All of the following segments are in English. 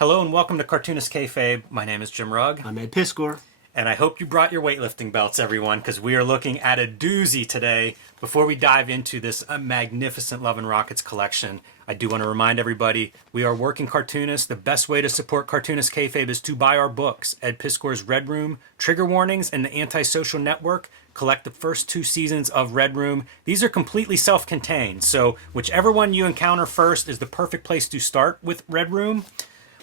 Hello and welcome to Cartoonist Kayfabe. My name is Jim Rugg. I'm Ed Piscor. And I hope you brought your weightlifting belts, everyone, because we are looking at a doozy today. Before we dive into this magnificent Love and Rockets collection, I do want to remind everybody, we are working Cartoonist. The best way to support Cartoonist Kayfabe is to buy our books. Ed Piscor's Red Room, Trigger Warnings, and the Antisocial Network. Collect the first 2 seasons of Red Room. These are completely self-contained, so whichever one you encounter first is the perfect place to start with Red Room.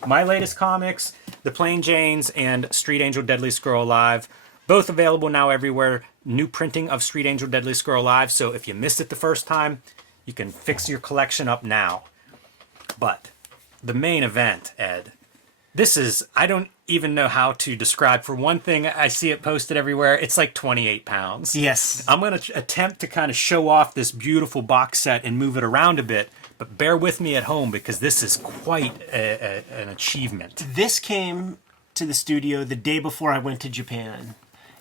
My latest comics, The Plain Janes and Street Angel Deadliest Girl Alive, both available now everywhere. New printing of Street Angel Deadliest Girl Alive, so if you missed it the first time, you can fix your collection up now. But the main event, Ed, this is, I don't even know how to describe. For one thing, I see it posted everywhere. It's like 28 pounds. Yes. I'm going to attempt to kind of show off this beautiful box set and move it around a bit. But bear with me at home because this is quite an achievement. This came to the studio the day before I went to Japan.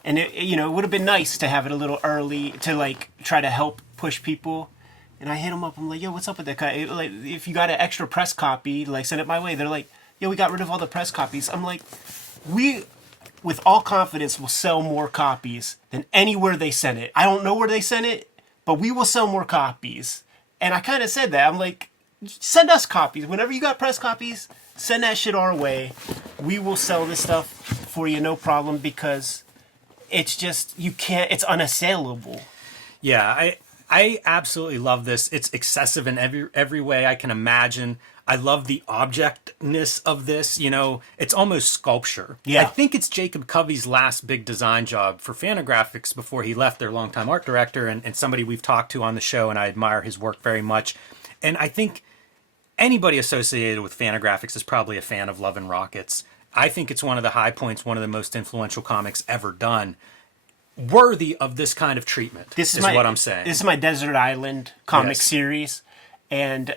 And it would have been nice to have it a little early to like try to help push people. And I hit them up. I'm like, yo, what's up with that guy? Like, if you got an extra press copy, like send it my way. They're like, yo, we got rid of all the press copies. I'm like, we, with all confidence, will sell more copies than anywhere they sent it. I don't know where they sent it, but we will sell more copies. And I kind of said that. I'm like, send us copies. Whenever you got press copies, send that shit our way. We will sell this stuff for you, no problem, because it's just, you can't, it's unassailable. Yeah, I absolutely love this. It's excessive in every way I can imagine. I love the objectness of this. You know, it's almost sculpture. Yeah. I think it's Jacob Covey's last big design job for Fantagraphics before he left, their longtime art director and somebody we've talked to on the show, and I admire his work very much. And I think anybody associated with Fantagraphics is probably a fan of Love and Rockets. I think it's one of the high points, one of the most influential comics ever done. Worthy of this kind of treatment, is what I'm saying. This is my Desert Island comic Yes. series. And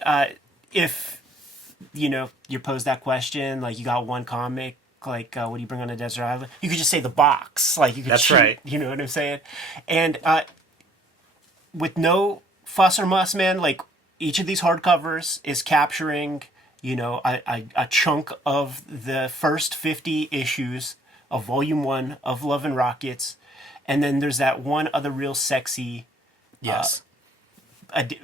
if, you pose that question, like you got one comic, like what do you bring on a Desert Island? You could just say the box. Like you could That's shoot, right. You know what I'm saying? And with no fuss or muss, man, like each of these hardcovers is capturing, a chunk of the first 50 issues of Volume 1 of Love and Rockets. And then there's that one other real sexy Yes.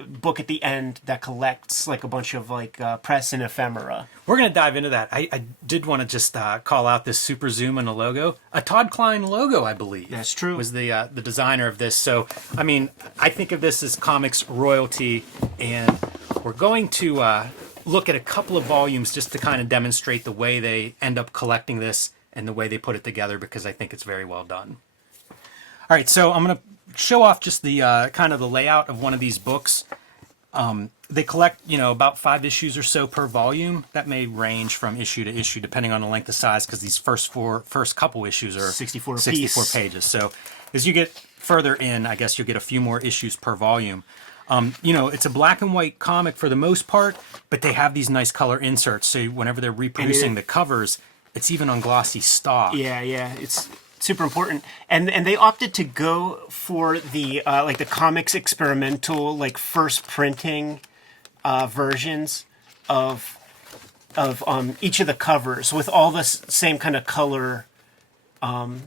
book at the end that collects like a bunch of like press and ephemera. We're going to dive into that. I did want to just call out this super zoom and the logo. A Todd Klein logo, I believe. That's true. Was the designer of this. So, I mean, I think of this as comics royalty, and we're going to look at a couple of volumes just to kind of demonstrate the way they end up collecting this and the way they put it together, because I think it's very well done. All right, so I'm going to show off just the kind of the layout of one of these books. They collect, about 5 issues or so per volume. That may range from issue to issue depending on the length of size, because these first couple issues are 64 pages. So as you get further in, I guess you'll get a few more issues per volume. It's a black and white comic for the most part, but they have these nice color inserts. So whenever they're reproducing the covers, it's even on glossy stock. Yeah, it's super important. And they opted to go for the like the comics experimental, like first printing versions of each of the covers with all the same kind of color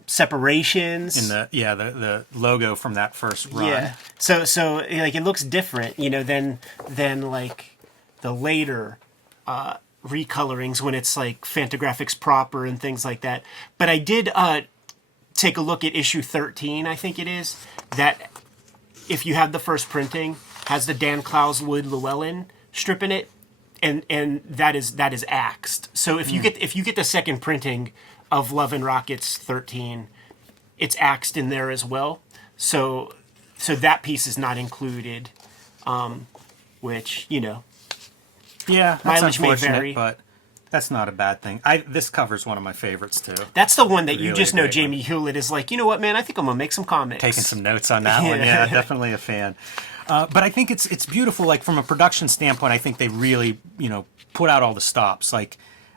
separations. In the logo from that first run. Yeah. So like it looks different, than like the later recolorings when it's like Fantagraphics proper and things like that. But I did take a look at issue 13, I think it is, that if you have the first printing, has the Dan Clowes-Wood Llewellyn strip in it, and that is axed. So if you get the second printing of Love and Rockets 13, it's axed in there as well. So that piece is not included, which Yeah, that's mileage may unfortunate, vary. but that's not a bad thing. This cover's one of my favorites too. that's the one that you Really just know great Jamie Hewlett is like, you know what, man, I think I'm gonna make some comics. Taking some notes on that one. Yeah, definitely a fan. But I think it's beautiful. Like from a production standpoint, I think they really, put out all the stops. Like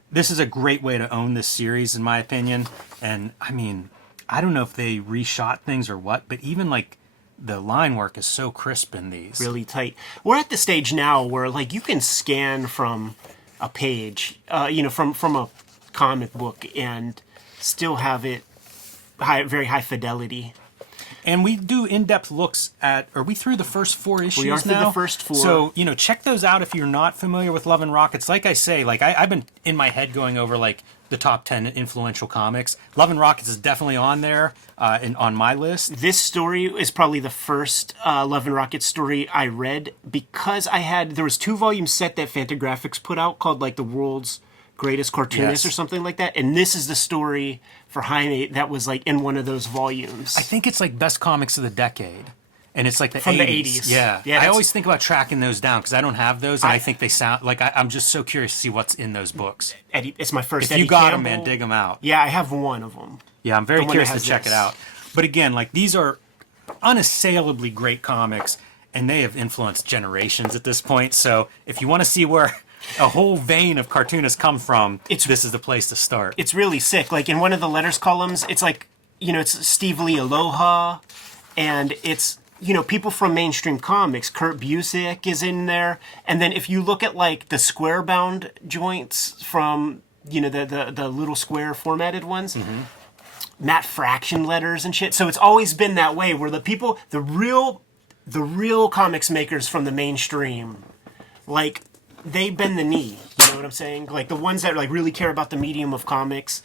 this is a great way to own this series, in my opinion. And I mean, I don't know if they reshot things or what, but even like the line work is so crisp in these. Really tight. We're at the stage now where like you can scan from a page, from a comic book and still have it very high fidelity. And we do in-depth looks at, are we through the first 4 issues now? We are through the first 4. So, check those out if you're not familiar with Love and Rockets. Like I say, I've been in my head going over, the top 10 influential comics. Love and Rockets is definitely on there, on my list. This story is probably the first Love and Rockets story I read because there was 2-volume set that Fantagraphics put out called, The World's Greatest Cartoonist or something like that. And this is the story for Jaime that was in one of those volumes. I think it's best comics of the decade. And it's the From 80s. the 80s. Yeah. I always think about tracking those down because I don't have those. And I think they sound I'm just so curious to see what's in those books. It's my first If Eddie you got Campbell. them, man, dig them out. Yeah, I have one of them. Yeah, I'm very curious to has check this. it out. But again, these are unassailably great comics, and they have influenced generations at this point. So if you want to see where a whole vein of cartoonists come from, this is the place to start. It's really sick. In one of the letters columns, it's it's Steve Lee Aloha, and it's, people from mainstream comics. Kurt Busiek is in there. And then if you look at, the square-bound joints from, the little square formatted ones, Matt Fraction letters and shit. So it's always been that way where the real comics makers from the mainstream, they bend the knee. You know what I'm saying? The ones that really care about the medium of comics,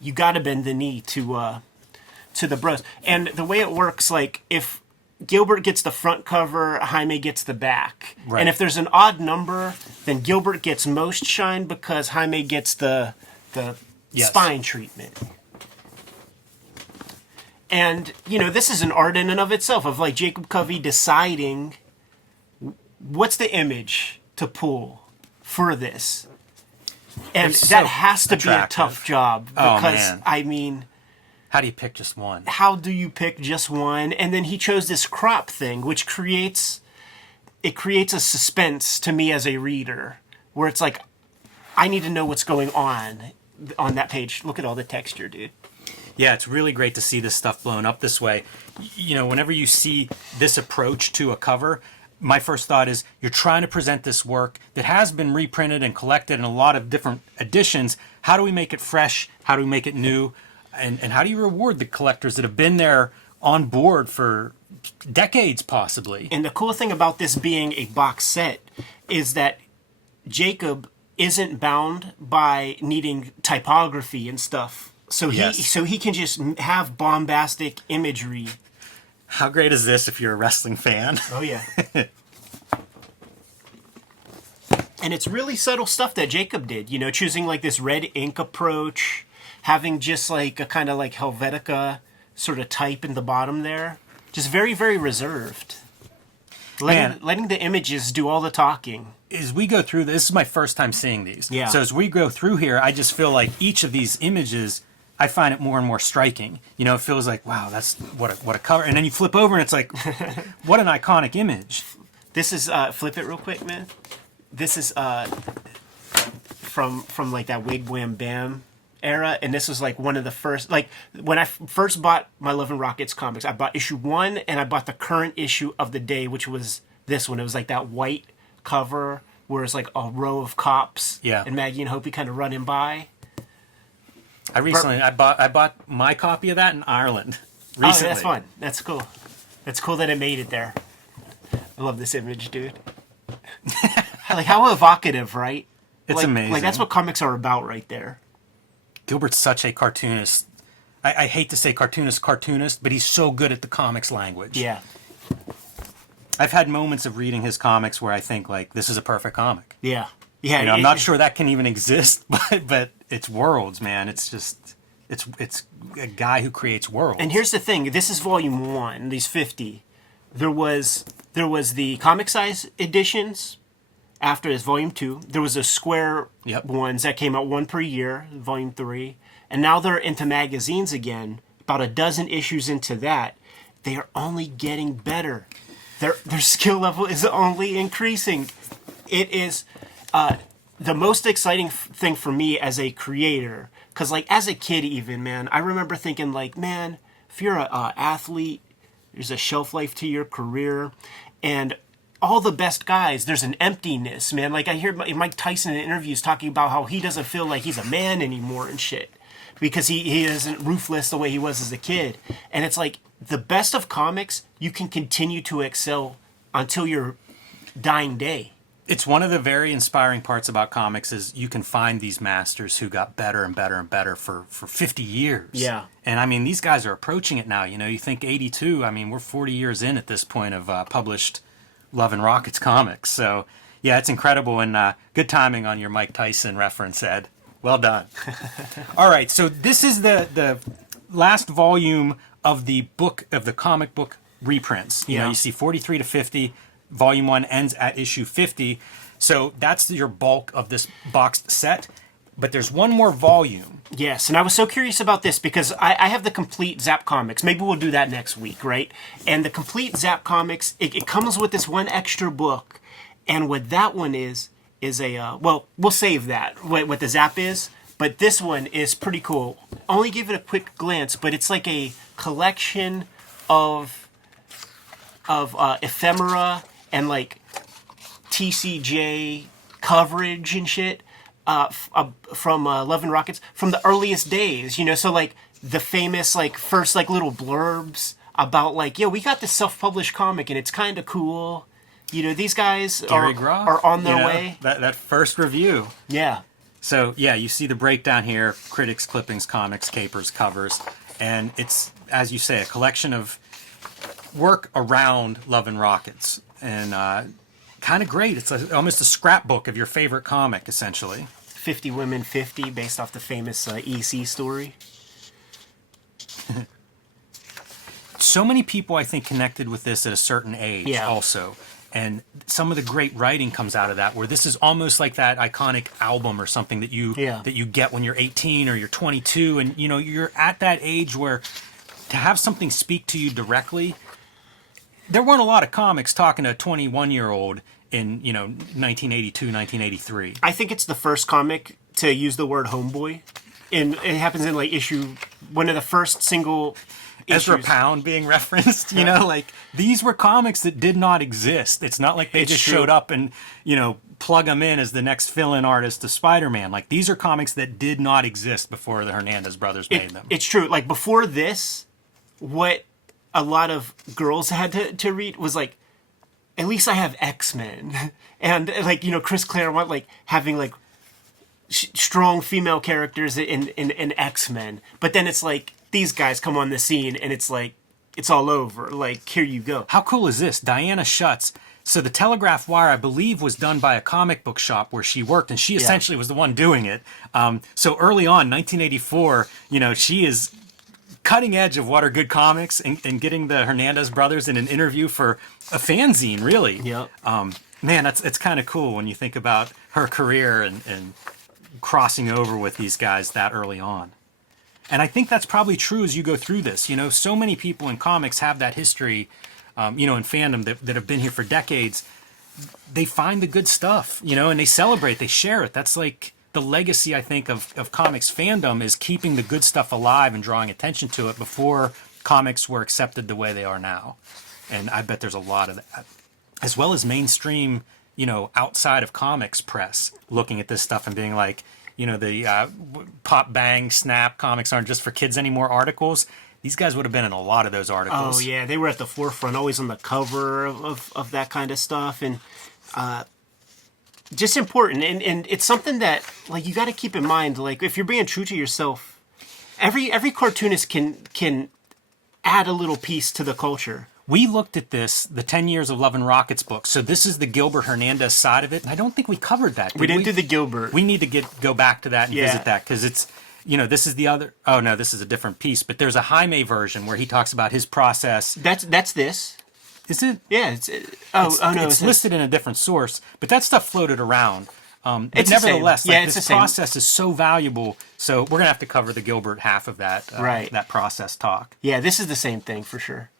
you got to bend the knee to the bros. And the way it works, if Gilbert gets the front cover, Jaime gets the back. Right. And if there's an odd number, then Gilbert gets most shine because Jaime gets the spine treatment. And, this is an art in and of itself of Jacob Covey deciding what's the image to pull for this. And It's that so has to attractive. be a tough job Oh, because, man. How do you pick just one? how do you pick just one? And then he chose this crop thing, which creates a suspense to me as a reader, where it's I need to know what's going on that page. Look at all the texture, dude. Yeah, it's really great to see this stuff blown up this way. Whenever you see this approach to a cover, my first thought is you're trying to present this work that has been reprinted and collected in a lot of different editions. How do we make it fresh? How do we make it new? And how do you reward the collectors that have been there on board for decades, possibly? And the cool thing about this being a box set is that Jacob isn't bound by needing typography and stuff. So he can just have bombastic imagery. How great is this if you're a wrestling fan? Oh, yeah. And it's really subtle stuff that Jacob did, choosing this red ink approach, having just a kind of Helvetica sort of type in the bottom there. Just very, very reserved. Letting the images do all the talking. As we go through this is my first time seeing these. Yeah. So as we go through here, I just feel like each of these images, I find it more and more striking. It feels like, wow, that's what a cover. And then you flip over and it's like, what an iconic image. This is, flip it real quick, man. This is from that Wig Wham Bam era, and this was one of the first, when I first bought my Love and Rockets comics, I bought issue 1 and I bought the current issue of the day, which was this one. It was that white cover where it's a row of cops, and Maggie and Hopi kind of running by. I bought my copy of that in Ireland recently. Oh, that's fun. That's cool. That's cool that it made it there. I love this image, dude. How evocative, right? It's amazing. That's what comics are about right there. Gilbert's such a cartoonist. I hate to say cartoonist, but he's so good at the comics language. Yeah. I've had moments of reading his comics where I think, this is a perfect comic. Yeah. Yeah. I'm not sure that can even exist, but it's worlds, man. It's just, it's a guy who creates worlds. And here's the thing. This is volume 1, these 50. There was the comic size editions after this, volume 2. There was the square ones that came out one per year, volume 3. And now they're into magazines again. About a dozen issues into that. They are only getting better. Their skill level is only increasing. It is the most exciting thing for me as a creator. Because, as a kid even, man, I remember thinking, man, if you're an athlete, there's a shelf life to your career. And all the best guys, there's an emptiness, man. Like I hear Mike Tyson in interviews talking about how he doesn't feel like he's a man anymore and shit because he isn't ruthless the way he was as a kid. And it's like the best of comics, you can continue to excel until your dying day. It's one of the very inspiring parts about comics is you can find these masters who got better and better and better for 50 years. Yeah. And I mean, these guys are approaching it now. You know, you think 82, I mean, we're 40 years in at this point of published Love and Rockets comics. So, yeah, it's incredible. And good timing on your Mike Tyson reference, Ed. Well done. All right, so this is the last volume of the book, of the comic book reprints. You know, you see 43 to 50. Volume 1 ends at issue 50. So that's your bulk of this boxed set. But there's one more volume. Yes, and I was so curious about this because I have the complete Zap Comics. Maybe we'll do that next week, right? And the complete Zap Comics, it comes with this one extra book. And what that one is a, well, we'll save that, what the Zap is. But this one is pretty cool. Only give it a quick glance, but it's like a collection of ephemera and like TCJ coverage and shit from Love and Rockets from the earliest days, you know. So like the famous like first like little blurbs about like, yeah, we got this self-published comic and it's kind of cool. You know, these guys are on their way. That first review. Yeah. So yeah, you see the breakdown here: critics, clippings, comics, capers, covers, and it's, as you say, a collection of work around Love and Rockets. And kind of great. It's almost a scrapbook of your favorite comic, essentially. 50 Women 50, based off the famous EC story. So many people, I think, connected with this at a certain age also. And some of the great writing comes out of that, where this is almost like that iconic album or something that you get when you're 18 or you're 22. And, you know, you're at that age where to have something speak to you directly. There weren't a lot of comics talking to a 21-year-old in, you know, 1982, 1983. I think it's the first comic to use the word homeboy. And it happens in, like, one of the first single Ezra issues. Pound being referenced, you know, like, these were comics that did not exist. It's not like they just showed up and, you know, plug them in as the next fill-in artist to Spider-Man. Like, these are comics that did not exist before the Hernandez brothers made them. It's true. Like, before this, what a lot of girls had to read was like, at least I have X-Men. And like, you know, Chris Claremont, like having like strong female characters in X-Men. But then it's like, these guys come on the scene and it's like, it's all over. Like, here you go. How cool is this? Diana Schutz. So the Telegraph Wire, I believe, was done by a comic book shop where she worked, and she essentially was the one doing it. So early on, 1984, you know, she is cutting edge of what are good comics and getting the Hernandez brothers in an interview for a fanzine, really. Yep. Man, it's kind of cool when you think about her career and crossing over with these guys that early on. And I think that's probably true as you go through this. You know, so many people in comics have that history, you know, in fandom that have been here for decades. They find the good stuff, you know, and they celebrate, they share it. That's like the legacy, I think, of comics fandom is keeping the good stuff alive and drawing attention to it before comics were accepted the way they are now. And I bet there's a lot of that. As well as mainstream, you know, outside of comics press looking at this stuff and being like, you know, the Pop Bang Snap comics aren't just for kids anymore articles. These guys would have been in a lot of those articles. Oh, yeah. They were at the forefront, always on the cover of that kind of stuff. And just important. And it's something that, like, you got to keep in mind. Like, if you're being true to yourself, every cartoonist can add a little piece to the culture. We looked at this, the 10 Years of Love and Rockets book. So this is the Gilbert Hernandez side of it. I don't think we covered that. We didn't do the Gilbert. We need to go back to that and visit that, because it's, you know, this is the other. Oh no, this is a different piece. But there's a Jaime version where he talks about his process. That's this. Is it? Yeah. It's listed in a different source, but that stuff floated around. But It's nevertheless, the same. Yeah, like, it's this the same. process is so valuable. So we're gonna have to cover the Gilbert half of that. Right. That process talk. Yeah, this is the same thing for sure.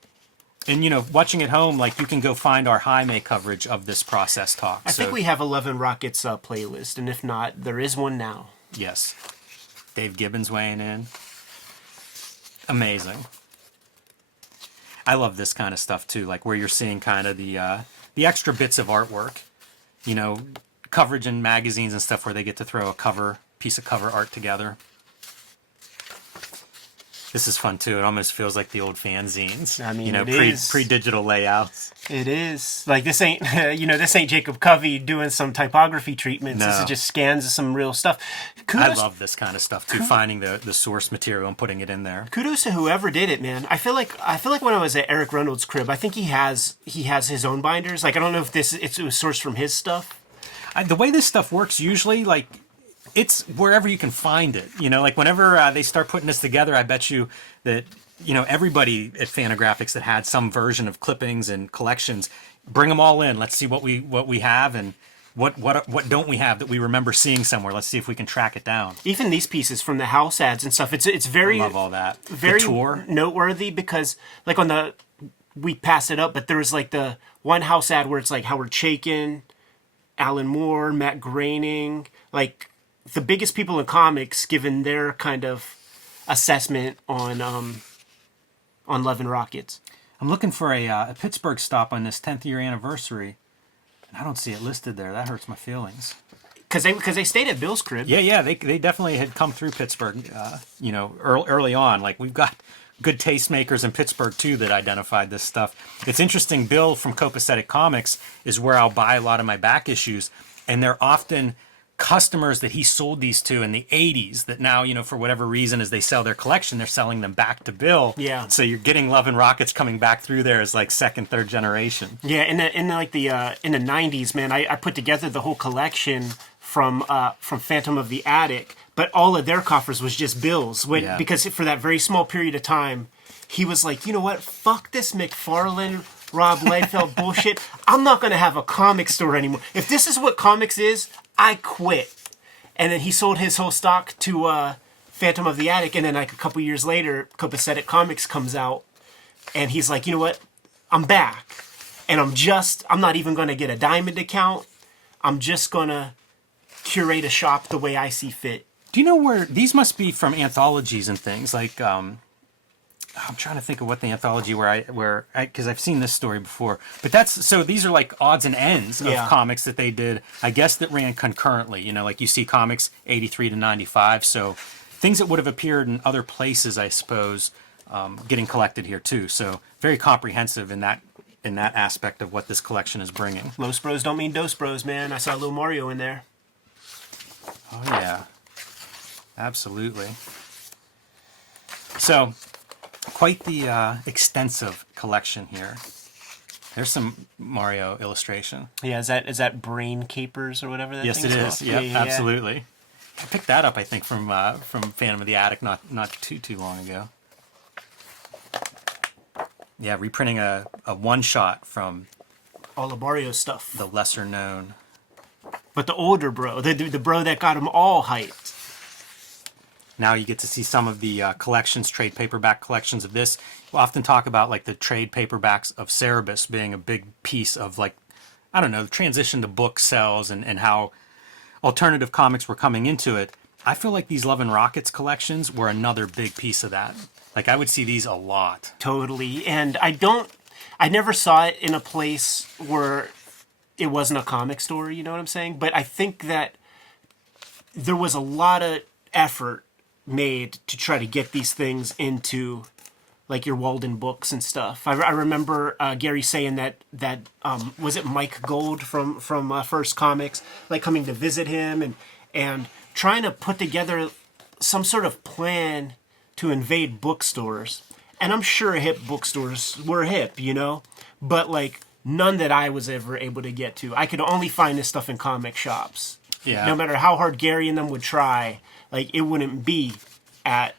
And, you know, watching at home, like, you can go find our Jaime coverage of this process talk. I think we have 11 Rockets playlist, and if not, there is one now. Yes. Dave Gibbons weighing in. Amazing. I love this kind of stuff too, like where you're seeing kind of the extra bits of artwork, you know, coverage in magazines and stuff where they get to throw a piece of cover art together. This is fun too. It almost feels like the old fanzines. I mean, you know, it pre-digital layouts. It is. Like, this ain't, this ain't Jacob Covey doing some typography treatments. No. This is just scans of some real stuff. I love this kind of stuff too, finding the source material and putting it in there. Kudos to whoever did it, man. I feel like when I was at Eric Reynolds' crib, I think he has his own binders. Like, I don't know if it was sourced from his stuff. The way this stuff works usually, like, it's wherever you can find it. You know, like whenever they start putting this together, I bet you that, you know, everybody at Fantagraphics that had some version of clippings and collections, bring them all in. Let's see what we have and what don't we have that we remember seeing somewhere. Let's see if we can track it down. Even these pieces from the house ads and stuff, it's very, I love all that. Very the tour. Noteworthy because, like, we passed it up, but there was like the one house ad where it's like Howard Chaykin, Alan Moore, Matt Groening, like the biggest people in comics given their kind of assessment on Love and Rockets. I'm looking for a Pittsburgh stop on this 10th year anniversary. And I don't see it listed there. That hurts my feelings. Because they stayed at Bill's crib. Yeah, they definitely had come through Pittsburgh, you know, early on. Like, we've got good tastemakers in Pittsburgh, too, that identified this stuff. It's interesting, Bill from Copacetic Comics is where I'll buy a lot of my back issues, and they're often customers that he sold these to in the 80s that now, you know, for whatever reason, as they sell their collection, they're selling them back to Bill. Yeah. So you're getting Love and Rockets coming back through there as like second, third generation. Yeah, in the 90s, man, I put together the whole collection from Phantom of the Attic, but all of their coffers was just Bill's. Because for that very small period of time, he was like, you know what, fuck this McFarlane, Rob Liefeld bullshit. I'm not going to have a comic store anymore. If this is what comics is, I quit. And then he sold his whole stock to Phantom of the Attic, and then like a couple years later, Copacetic Comics comes out, and he's like, you know what, I'm back. And I'm not even going to get a diamond account. I'm just going to curate a shop the way I see fit. Do you know where these must be from anthologies and things like I'm trying to think of what the anthology because I've seen this story before, but these are like odds and ends of comics that they did, I guess, that ran concurrently, you know, like you see comics 83 to 95. So things that would have appeared in other places, I suppose, getting collected here too. So very comprehensive in that aspect of what this collection is bringing. Los Bros don't mean Dos Bros, man. I saw a little Mario in there. Oh yeah, absolutely. So, quite the extensive collection here. There's some Mario illustration. Yeah, is that Brain Capers or whatever that Yes, thing's it is. called? Yep, absolutely. I picked that up, I think, from Phantom of the Attic not too long ago. Yeah, reprinting a one-shot from all the Mario stuff. the lesser known. But the older bro, the bro that got them all hyped. Now you get to see some of the collections, trade paperback collections of this. We'll often talk about like the trade paperbacks of Cerebus being a big piece of, like, I don't know, the transition to book sales and how alternative comics were coming into it. I feel like these Love and Rockets collections were another big piece of that. Like, I would see these a lot. Totally. And I never saw it in a place where it wasn't a comic store, you know what I'm saying? But I think that there was a lot of effort made to try to get these things into, like, your Walden Books and stuff. I remember Gary saying that was it Mike Gold from First Comics, like, coming to visit him and trying to put together some sort of plan to invade bookstores. And I'm sure hip bookstores were hip, you know, but like none that I was ever able to get to. I could only find this stuff in comic shops. Yeah. No matter how hard Gary and them would try, like, it wouldn't be at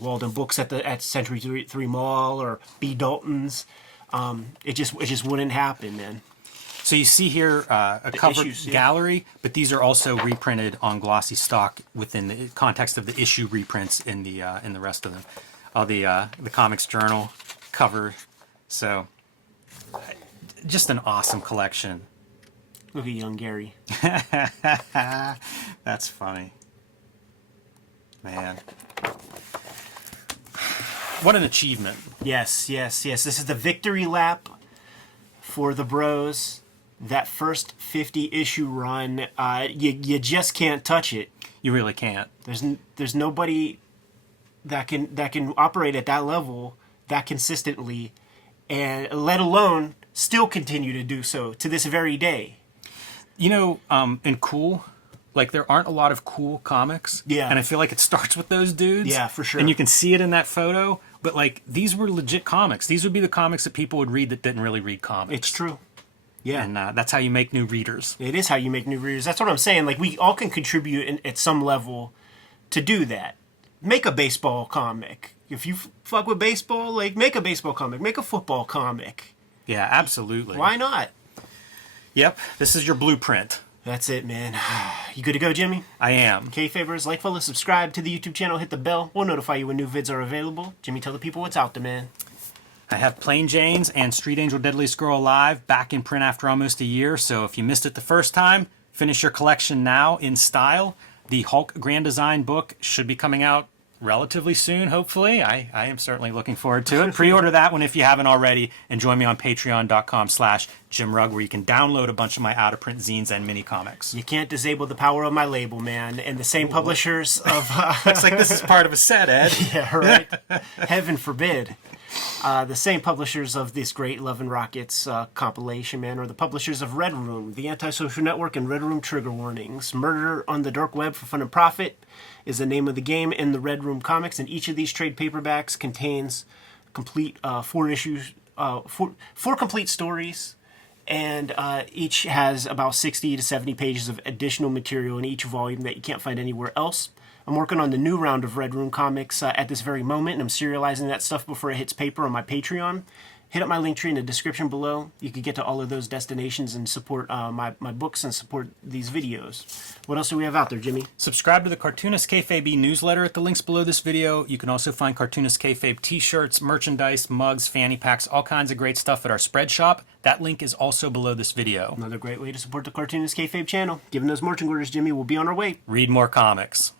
Walden Books at Century 3 Mall or B. Dalton's. It just wouldn't happen, man. So you see here a cover issues, yeah. gallery, but these are also reprinted on glossy stock within the context of the issue reprints in the rest of them. All the Comics Journal cover. So just an awesome collection. Look at young Gary. That's funny. Man. What an achievement. Yes, yes, yes. This is the victory lap for the bros. That first 50 issue run, you just can't touch it. You really can't. There's nobody that can operate at that level that consistently, and let alone still continue to do so to this very day. You know, and cool, like there aren't a lot of cool comics. Yeah. And I feel like it starts with those dudes. Yeah, for sure. And you can see it in that photo. But like these were legit comics. These would be the comics that people would read that didn't really read comics. It's true. Yeah. And that's how you make new readers. It is how you make new readers. That's what I'm saying. Like, we all can contribute at some level to do that. Make a baseball comic. If you fuck with baseball, like, make a baseball comic. Make a football comic. Yeah, absolutely. Why not? Yep, this is your blueprint. That's it, man. You good to go, Jimmy? I am. Kayfabers, like, follow, subscribe to the YouTube channel, hit the bell. We'll notify you when new vids are available. Jimmy, tell the people what's out there, man. I have Plain Janes and Street Angel Deadliest Girl Alive back in print after almost a year, so if you missed it the first time, finish your collection now in style. The Hulk Grand Design book should be coming out relatively soon, hopefully. I am certainly looking forward to it. Pre-order that one if you haven't already, and join me on patreon.com/JimRugg, where you can download a bunch of my out-of-print zines and mini comics. You can't disable the power of my label, man. And the same publishers of... Looks like this is part of a set, Ed. Yeah, right. Heaven forbid. The same publishers of this great Love and Rockets compilation, man, are the publishers of Red Room, The Antisocial Network, and Red Room Trigger Warnings. Murder on the Dark Web for Fun and Profit is the name of the game in the Red Room comics, and each of these trade paperbacks contains complete four complete stories, and each has about 60 to 70 pages of additional material in each volume that you can't find anywhere else. I'm working on the new round of Red Room comics at this very moment, and I'm serializing that stuff before it hits paper on my Patreon. Hit up my link tree in the description below. You can get to all of those destinations and support my books and support these videos. What else do we have out there, Jimmy? Subscribe to the Cartoonist Kayfabe newsletter at the links below this video. You can also find Cartoonist Kayfabe t-shirts, merchandise, mugs, fanny packs, all kinds of great stuff at our spread shop. That link is also below this video. Another great way to support the Cartoonist Kayfabe channel. Given those marching orders, Jimmy, we'll be on our way. Read more comics.